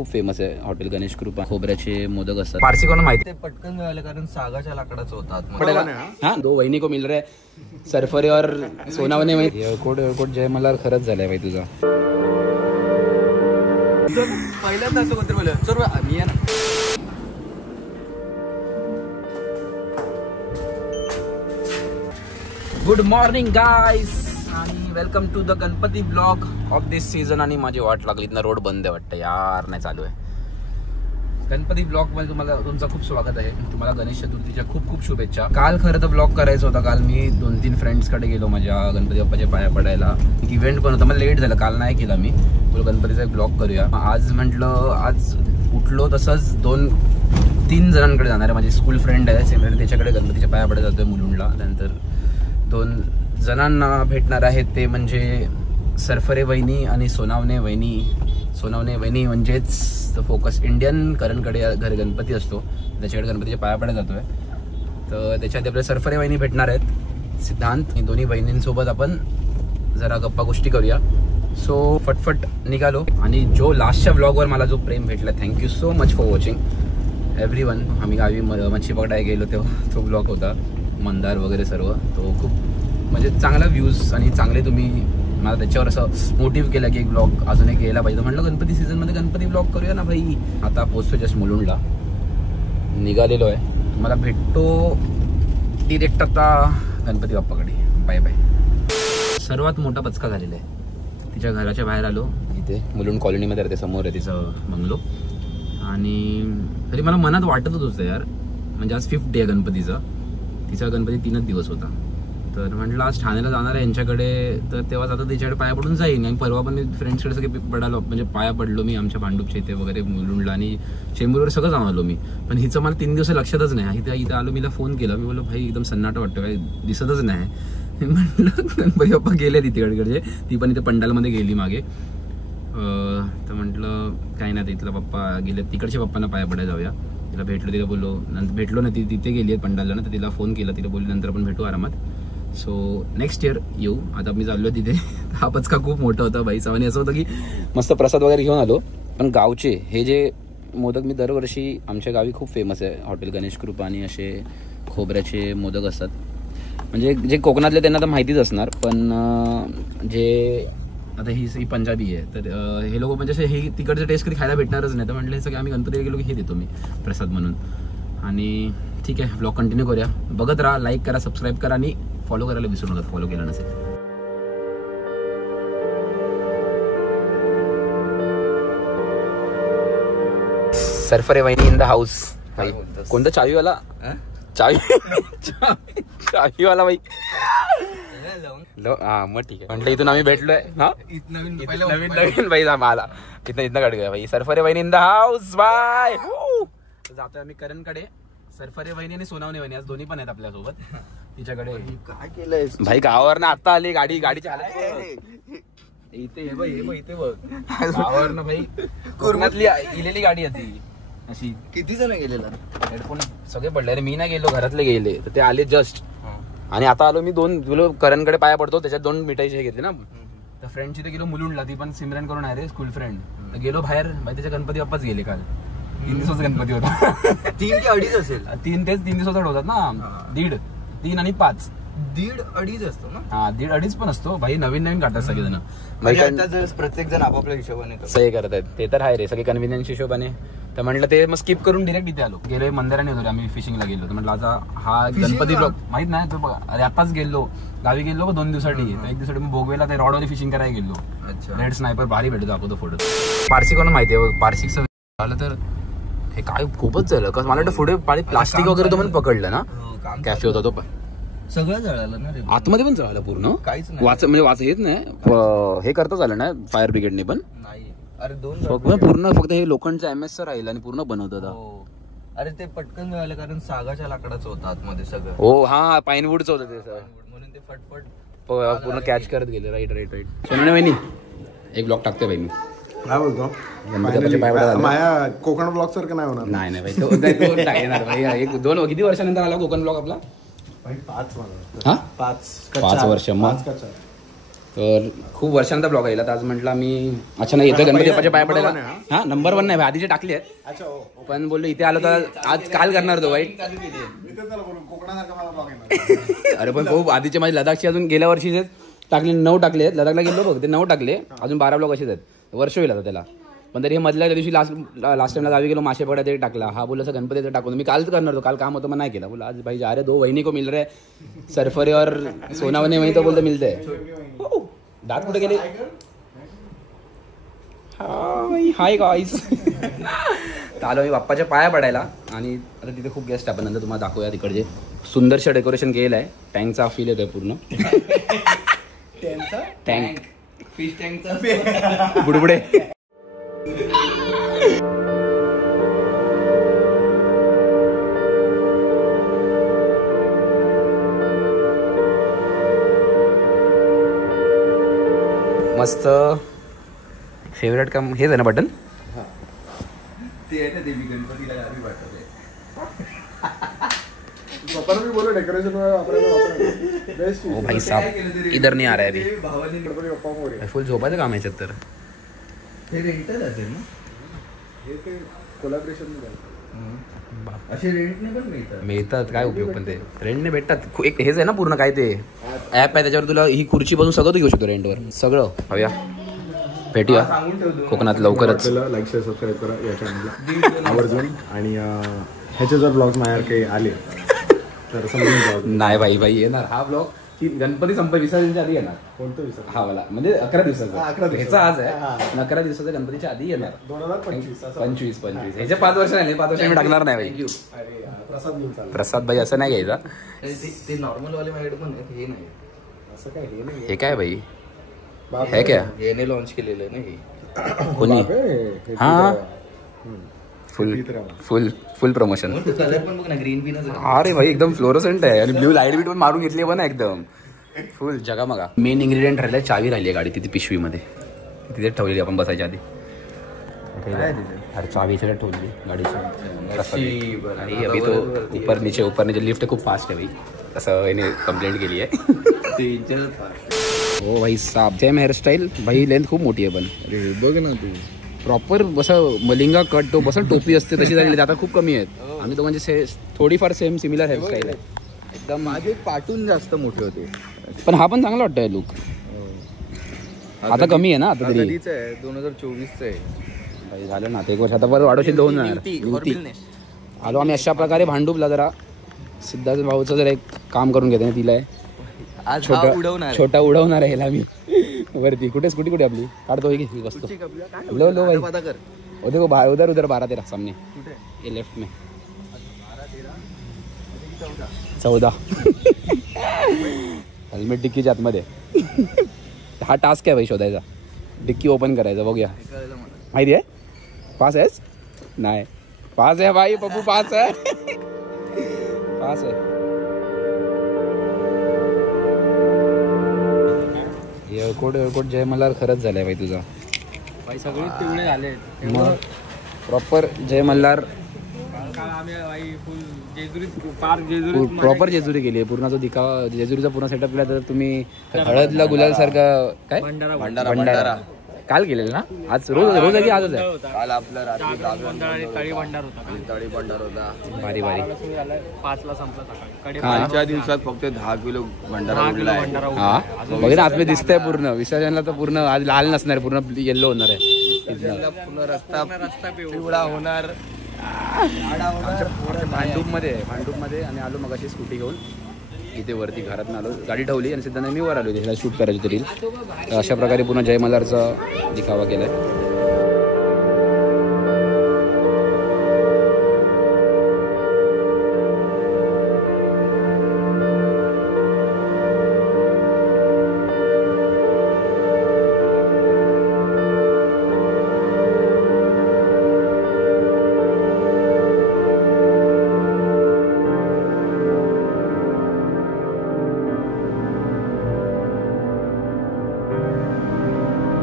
खूप फेमस आहे हॉटेल गणेश कृपा. खोबऱ्याचे मोदक असतात. पारसी कोण माहिती ते पटकन मिळालं कारण सागाच्या लाकडाचं होतात. हा दो वहिनी को मिल रहे सरफरे और सोनावणे माहिती कोट जय मला खरंच झालाय भाई तुझा. पहिल्यांदा असं कोणतरी बोललं सर मी आहे ना. गुड मॉर्निंग गाईज आणि welcome to the Ganpati blog of this season. आणि माझी वाट लागली इथनं रोड बंद आहे वाटतं यार, नाही चालू आहे. गणपती ब्लॉग मध्ये तुम्हाला तुमचं खूप स्वागत आहे. तुम्हाला गणेश चतुर्थीच्या खूप खूप शुभेच्छा. काल खरं तर ब्लॉग करायचा होता. काल मी 2-3 फ्रेंड्सकडे गेलो माझ्या गणपती बाप्पाच्या पाया पडायला. इव्हेंट पण होता, मला लेट झालं काल नाही केला मी. बोल गणपतीचा एक ब्लॉग करूया. आज म्हटलं आज उठलो तसंच 2-3 जणांकडे जाणार आहे. माझी स्कूल फ्रेंड आहे सिमरन, त्याच्याकडे गणपतीच्या पाया पडायला जातोय मुलुंडला. नंतर 2 जणांना भेटणार आहेत ते म्हणजे सरफरे वहिनी आणि सोनावणे वहिनी. सोनावणे वहिनी म्हणजेच फोकस इंडियन करणकडे घर गणपती असतो, त्याच्याकडे गणपतीच्या पाया पडायला जातोय. तर त्याच्यात आपल्या सरफरे वहिनी भेटणार आहेत, सिद्धांत. दोन्ही बहिणींसोबत आपण जरा गप्पा गोष्टी करूया. सो फटफट निघालो. आणि जो लास्टच्या ब्लॉगवर मला जो प्रेम भेटला, thank you so much for watching everyone. आम्ही गावी मच्छी पकडायला गेलो तेव्हा तो ब्लॉग होता, मंदार वगैरे सर्व. तो खूप म्हणजे चांगला व्ह्यूज आणि चांगले तुम्ही मला त्याच्यावर असं मोटिव्ह केलं की एक ब्लॉग अजून एक यायला पाहिजे. म्हटलं गणपती सीझनमध्ये गणपती ब्लॉग करूया ना भाई. आता पोचतो जस्ट मुलुंडला, निघालेलो आहे. तुम्हाला भेटतो डिरेक्ट आता गणपती बाप्पाकडे. Bye bye. सर्वात मोठा पचका झालेला आहे. तिच्या घराच्या बाहेर आलो, इथे मुलुंड कॉलनीमध्ये राहते, समोर आहे तिचं बंगलो. आणि तरी मला मनात वाटतच होतं यार, म्हणजे आज 5th डे गणपतीचा. तिचा गणपती 3च दिवस होता. तर म्हटलं आज ठाण्याला जाणार आहे यांच्याकडे, तर तेव्हा आता तिच्याकडे पाया पडून जाईन. आणि परवा पण मी फ्रेंड्सकडे सगळे पडालो, म्हणजे पाया पडलो मी आमच्या भांडूपच्या इथे वगैरे मुलुंडला आणि चेंबूरवर सगळं जाऊन आलो मी. पण हिचं मला 3 दिवस लक्षातच नाही. इथं आलो, मीला फोन केला. मी बोललो भाई एकदम सन्नाटा वाटतं, काही दिसतच नाही. म्हटलं गणपती बाप्पा गेले तिकडे, ती पण इथे पंडालमध्ये गेली मागे. तर म्हटलं काही नाही, इथला पप्पा गेले, तिकडच्या पप्पांना पाया पडायला जाऊया. तिला भेटलो, तिला बोललो, नंतर भेटलो ना, ती तिथे गेली आहे पंडालला ना, तर तिला फोन केला. तिला बोलली नंतर आपण भेटू आरामात. सो नेक्स्ट इयर येऊ. आता मी चाललो तिथे. हा पचका खूप मोठा होता बाईचा. आणि असं होतं की मस्त प्रसाद वगैरे घेऊन आलो. पण गावचे हे जे मोदक मी दरवर्षी आमच्या गावी खूप फेमस आहे हॉटेल गणेश कृपा आणि असे खोबऱ्याचे मोदक असतात. म्हणजे जे कोकणातले त्यांना तर माहितीच असणार, पण जे आता ही पंजाबी आहे, तर हे लोक म्हणजे हे तिकडचं टेस्ट कधी खायला भेटणारच नाही. तर म्हटलं हे सगळं आम्ही गणपतीला गेलो की हे देतो मी प्रसाद म्हणून. आणि ठीक आहे, ब्लॉग कंटिन्यू करूया. बघत राहा, लाईक करा, सबस्क्राईब करा आणि फॉलो करायला विसरू नका, फॉलो केला नसेल. सरफरे वहिनी इन द हाऊस. कोणता चावीवाला? चावीवाला बाई. हा मग ठीक आहे. म्हटलं इथून आम्ही भेटलोय. हा नवीन बाई मला इथनं काढूया भाई. सरफरे वहिनी इन द हाऊस. बाय. जातोय आम्ही करणकडे. सरफरे वहिनी आणि सोनावणे वहिनी आज दोन्ही पण आहेत आपल्यासोबत. तिच्याकडे काय केलंय भाई, गावावर ना आता आली गाडीच्या इथे हे बघ इथे बघ गावावर ना भाई, कोकणातली इलेली गाडी होती अशी. किती जण गेलेला? हेडफोन सगळे पडले. अरे मी नाही गेलो, घरातले गेले, तर ते आले जस्ट. आणि आता आलो मी 2 करणकडे पाया पडतो, त्याच्यात 2 मिठाईचे घेतले ना. तर फ्रेंडची तर गेलो मुलुंडला, ती पण सिमरन करून आहे रे स्कूल फ्रेंड. तर गेलो बाहेर, त्याच्या गणपती बाप्पाच गेले काल. 3 दिवसाचा गणपती होता. 3 की 2.5 असेल. 3 दिवसाचा होतात ना. 3 आणि 5. 1.5-2.5 असतो ना. हा 1.5-2.5 पण असतो भाई. नवीन काढतात सगळेजण. प्रत्येक जण आपापल्या हिशोबाने सही करत आहेत. ते तर आहे रे, सगळे कन्व्हिनियन्स हिशोबाने. तर म्हटलं ते मग स्किप करून डिरेक्ट इथे आलो. गेलोय मंदिराने होतो, आम्ही फिशिंगला गेलो. तर म्हटलं आता हा गणपती ब्लॉग माहित नाही तो. अरे आताच गेलो, गावी गेलो 2 दिवसासाठी. एक दिवसासाठी मग भोगवेला ते रॉडवाली फिशिंग करायला गेलो. रेड स्नायपर भारी भेटतो, दाखवतो फोटो. पारसी कोण माहिती आहे? पारसिकचं झालं तर हे काय खूपच झालं. कसं मला वाटतं पुढे प्लास्टिक वगैरे तो पण पकडलं ना. कॅफे होता तो पण सगळं जळालं ना रे. आतमध्ये पण जळालं पूर्ण. काहीच नाही वाच येत नाही. हे करता झालं ना फायर ब्रिगेडने पण नाही. अरे 2 पूर्ण फक्त हे लोखंडचं MS राहील आणि पूर्ण बनवत. अरे ते पटकन मिळालं कारण सागाच्या लाकडाचं होतं आतमध्ये सगळं. हो हा पाईनवूडचं होतं ते सगळं, म्हणून ते फटफट पूर्ण कॅच करत गेले. राईट. सोनावणे वहिनी एक ब्लॉग टाकते भाई मी. काय बोलतो माझ्या कोकण ब्लॉग सारखं नाही होणार. नाही भाई, तो टाकणार भाई. 1-2 किती वर्षानंतर आला कोकण ब्लॉग आपला? 5 वर्ष. मग तर खूप वर्षांचा ब्लॉग आहे तर आज म्हटलं मी अच्छा नाही इथं गणपती बाप्पाच्या पाया पडायला हां नंबर 1 नाही आधीचे टाकले आहेत पण बोललो इथे आलो तर आज काल करणार तो वाईट अरे पण खूप आधीचे माझे लडाखची अजून गेल्या वर्षी टाकले 9 टाकले आहेत लडाखला गेलो बघ ते 9 टाकले अजून 12 ब्लॉग असेच आहेत वर्ष होईल आता त्याला पण तरी हे मधल्या दिवशी लास्ट टाइमला गावी गेलो मासे पडा तरी टाकला हा बोलला असं गणपतीचा टाकून मी कालच करणार होतो काल काम होतं मग नाही केला बोला आज भाई अरे 2 वहिनी को मिल रहे सरफरे और सोनावणे वही तो बोलतो मिलते दात कुठे गेले हाय गाईस आलो मी बाप्पाच्या पाया पडायला आणि आता तिथे खूप गेस्ट आपण नंतर तुम्हाला दाखवूया तिकडचे सुंदरशा डेकोरेशन केलेलं आहे टँकचा फील येतोय पूर्ण टँक फिश टँकचा बुडबुडे मस्त फेवरेट काम हेच आहे ना बटन ते आहे ना देवी गणपतीला गावी वाटत ओ भाई साहब इधर नहीं आ रहा है अभी फुल झोपायचं काम आहे तर हे रेंटल असेल ना असे रेंटने पण मिळतात काय उपयोग पण ते रेंटने भेटतात एक हेच आहे ना पूर्ण काय ते ऍप आहे त्याच्यावर तुला ही खुर्ची बसून सगळं तू घेऊ शकतो रेंटवर सगळं हव्या भेटूया कोकणात लवकरच लाईक शेअर सबस्क्राईब करा या चॅनलला आवर्जून आणि ह्याचे जर ब्लॉग्स माझ्यावर काही आले तर समजून जाऊ नाही भाई येणार हा ब्लॉग की गणपती विसर्जनच्या आधी येणार कोणतं विसर हा मला म्हणजे 11 दिवसाचा 11 दिवसाचा. ह्याचा आज आहे 11 दिवसाचा गणपतीच्या आधी येणार 2025 25 ह्याच्या 5 वर्ष नाही 5 वर्ष मी टाकणार नाही भाई अरे प्रसाद घेऊन चाल प्रसाद भाई असं नाही घ्यायचा ते नॉर्मल वाले माझ्याकडे पण आहेत हे नाही असं काय हे नाही हे काय भाई हे काय याने लॉन्च केलेलं आहे ना हे कोणी हा फुल प्रमोशन कलर पण बघ ना ग्रीन पिनच अरे भाई एकदम फ्लोरोसेंट आहे आणि ब्ल्यू लाईट बीट पण मारून घेतली पण एकदम फुल जगा मगा मेन इन्ग्रेडियंट राहिलाय चावी राहिली आहे गाडी तिथे पिशवीमध्ये तिथे ठेवलेली आपण बसायच्या आधी अरे चावी इथे ठेवली गाडीची आणि अभि तो ऊपर नीचे लिफ्ट खूप फास्ट आहे भाई असं याने कंप्लेंट केली आहे हो भाई साहब सेम हेअरस्टाईल भाई लेंथ खूप मोठी आहे पण बघ ना तू प्रॉपर बसं मलिंगा कट तो बसं टोपी असते तशी झालेली आता खूप कमी आहेत आम्ही तो म्हणजे थोडीफार सेम सिमिलर हेअरस्टाईल आहे एकदम माझे पाटून जास्त मोठे होते पण हा पण चांगला वाटतोय लुक आता कमी आहे ना आता तरी 2024 आहे भाई झालं ना आता 1 वर्ष आता परत वाढवशील 2 आलो आम्ही अशा प्रकारे भांडूपला जरा सिद्धार्थ भाऊचं जरा एक काम करून घेते तिला आज छोटा उडवणार आहे मी वरती कुठे स्कूटी कुठे आपली काढतो की वस्तू लो लो भाई वो देखो उधर 12-13 सामने ये लेफ्ट में 14 हेल्मेट डिक्कीच्या आतमध्ये हा टास्क आहे भाई शोधायचा डिक्की ओपन करायचा बघूया माहिती आहे पास आहेस नाही पास आहे भाई पप्पू पास आहे पास आहे एअरपोर्ट जय मल्हार खरंच झालाय भाई तुझा भाई सगळे पिवळे झाले मग प्रॉपर जय मल्हार प्रॉपर जेजुरी गेली पूर्ण जो दिखावा जेजुरीचा पूर्ण सेटअप केला तर तुम्ही हळदला गुलाल सारखा काय भंडारा काल केलेलं ना आज रोज आहे की आजच आहे काल आपला रात्री तळी भंडार होता भारी 5ला संपला सकाळी कालच्या दिवसात फक्त 10 किलो भंडारा उरला आहे हा बघ ना आतमध्ये दिसतंय पूर्ण विसर्जनला तर पूर्ण आज लाल नसणार पूर्ण येल्लो होणार आहे पूर्ण रस्ता पिवळा होणार भांडूपमध्ये आणि आलो मग अशी स्कूटी घेऊन इथे वरती घरात आलो गाडी ठेवली आणि सिद्धांत मी वर आलो त्याला शूट करायची तरी अशा प्रकारे पुन्हा जय मल्हारचा दिखावा केलाय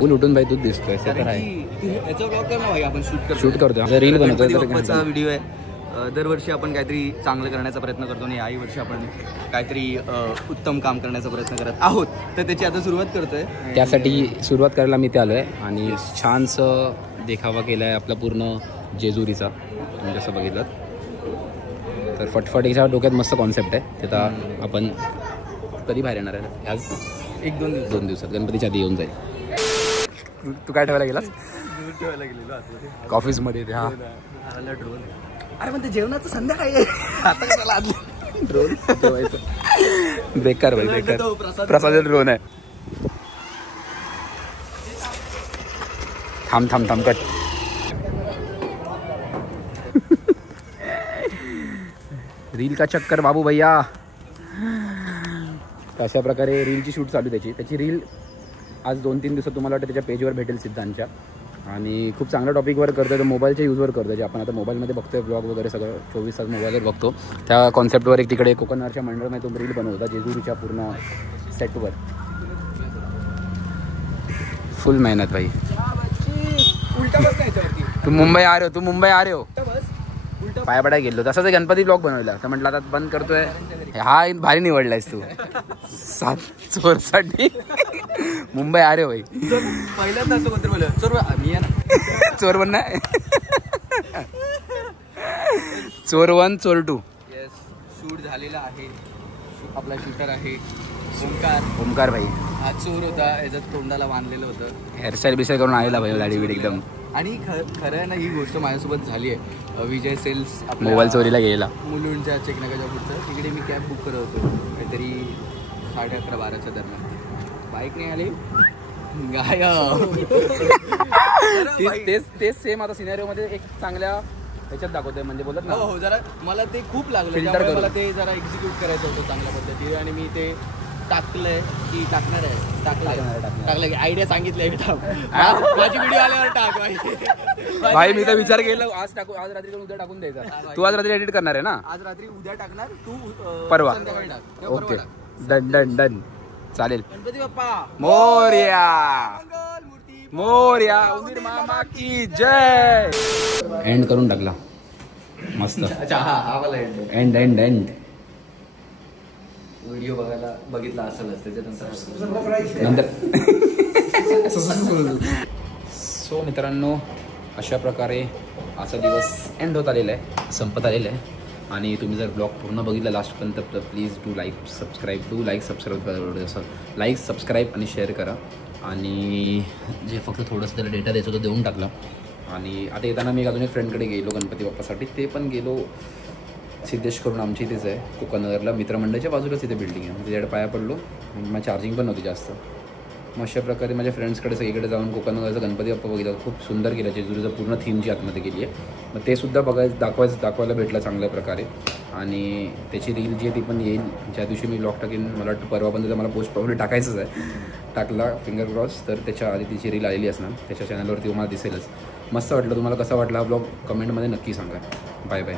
फुल उठून भाई तूच दिसतोय याचा ब्लॉग कर ना भाई आपण शूट करतो रील बनवतो व्हिडिओ आहे दरवर्षी आपण काहीतरी चांगलं करण्याचा प्रयत्न करतो आणि याही वर्षी आपण काहीतरी उत्तम काम करण्याचा प्रयत्न करत आहोत. तर त्याची आता सुरुवात करतोय. त्यासाठी सुरुवात करायला मी ते आलो आहे आणि छानसं देखावा केला आहे आपला पूर्ण जेजुरीचा. तुम्ही जसं बघितलं तर फटफटीच्या डोक्यात मस्त कॉन्सेप्ट आहे. ते आता आपण कधी बाहेर येणार आहे? आज 1-2 दिवसात गणपतीच्या आधी येऊन जाईल. तू काय ठेवायला गेलास? ठेवायला गेलेलो ऑफिसमध्ये. हा ड्रोन. अरे पण ते जेवणाचं संध्याकाळी आहे. आता कशाला आधी ड्रोन ठेवायचं? बेकार भाई बेकार. प्रसाद ड्रोन आहे. थांब कट. रील का चक्कर बाबू भैया. अशा प्रकारे रीलची शूट चालू त्याची रील आज 2-3 दिवसात तुम्हाला वाटतं त्याच्या पेजवर भेटेल सिद्धांतच्या. आणि खूप चांगल्या टॉपिकवर करतो आहे. तो मोबाईलच्या यूजवर करतो जे आपण आता मोबाईलमध्ये बघतोय. ब्लॉग वगैरे सगळं 24 तास मोबाईलवर बघतो. त्या कॉन्सेप्टवर एक तिकडे कोकणवारच्या मंडळमध्ये तो रील बनवता जेजुरीच्या पूर्ण सेटवर. फुल मेहनत भाई. तू मुंबई आ रहे हो पाया पडाय गेलो. तसं ते गणपती ब्लॉग बनवला तर म्हटलं आता बंद करतोय. हा भारी निवडलायस तू 7 चोरसाठी. मुंबई आ रे भाई. पहिल्यांदा असं कोणतरी बोललं चोर मी आहे ना. चोर 1 नाही, चोर 1 चोर 2. येस शूट झालेला आहे. आपला शूटर आहे ओमकार भाई. हा चोर होता. ह्याच्यात तोंडाला बांधलेलं होतं. हेअरस्टाईल बिस्टाईल करून आलेला भाई दाढी बीड एकदम. आणि खरं आहे ना ही गोष्ट माझ्यासोबत झाली आहे. विजय सेल्स मोबाईल चोरीला गेला मुलुंडच्या चेकनाकाच्या पुढचं. तिकडे मी कॅब बुक करत होतो काहीतरी 11:30-12च्या दरम्यान. बाईक नाही आली तेच सेम आता सिनेरिओमध्ये एक चांगल्या ह्याच्यात दाखवतोय. म्हणजे बोलत ना हो जरा मला ते खूप लागलं. Filter त्यामुळे करून. मला ते जरा एक्झिक्यूट करायचं होतं चांगल्या पद्धतीने. आणि मी ते टाकलंय की टाकणार आहे. टाकलं की आयडिया सांगितलंय. माझी व्हिडिओ आल्यावर टाक भाई. मी तर विचार केला आज टाकू, आज रात्री उद्या टाकून द्यायचा. तू आज रात्री एडिट करणार आहे ना? आज रात्री उद्या टाकणार. तू परवा. संध्याकाळी टाक. ओके डन चालेल. गणपती बाप्पा मोरया उंदीर मामा की जय. एंड करून टाकला मस्त. अच्छा हा वाला एंड व्हिडिओ बघितला असेलच त्याच्यानंतर. सो मित्रांनो अशा प्रकारे आजचा दिवस एंड होत आलेला आहे, संपत आलेला आहे. आणि तुम्ही जर ब्लॉग पूर्ण बघितला लास्टपर्यंत तर प्लीज डू लाईक सबस्क्राईब करा. असं लाईक सबस्क्राईब आणि शेअर करा. आणि जे फक्त थोडंसं त्याला डेटा द्यायचं होतं देऊन टाकला. आणि आता येताना मी अजून एक फ्रेंडकडे गेलो गणपती बाप्पासाठी. ते पण गेलो सिद्धेश करून आमच्या इथेच आहे कोकणनगरला. मित्रमंडळाच्या बाजूलाच इथे बिल्डिंग आहे. त्याच्याकडे पाया पडलो. माझी चार्जिंग पण नव्हती जास्त. मग अशा प्रकारे माझ्या फ्रेंड्सकडे सगळीकडे जाऊन कोकणनगरचा गणपती बाप्पा बघितला. खूप सुंदर केलं. जेजुरीचं पूर्ण थीम जी आतमध्ये केली आहे. मग ते सुद्धा दाखवायला भेटलं चांगल्या प्रकारे. आणि त्याची रील जी आहे ती पण येईल ज्या दिवशी मी ब्लॉग टाकेन. मला वाटतं परवापर्यंत मला पोस्ट प्रॉब्लेम टाकायचंच आहे. टाकला फिंगर क्रॉस तर त्याच्या आधी तिची रील आलेली असणार. त्याच्या चॅनलवरती तुम्हाला दिसेलच. मस्त वाटलं. तुम्हाला कसा वाटला ब्लॉग कमेंटमध्ये नक्की सांगा. Bye bye.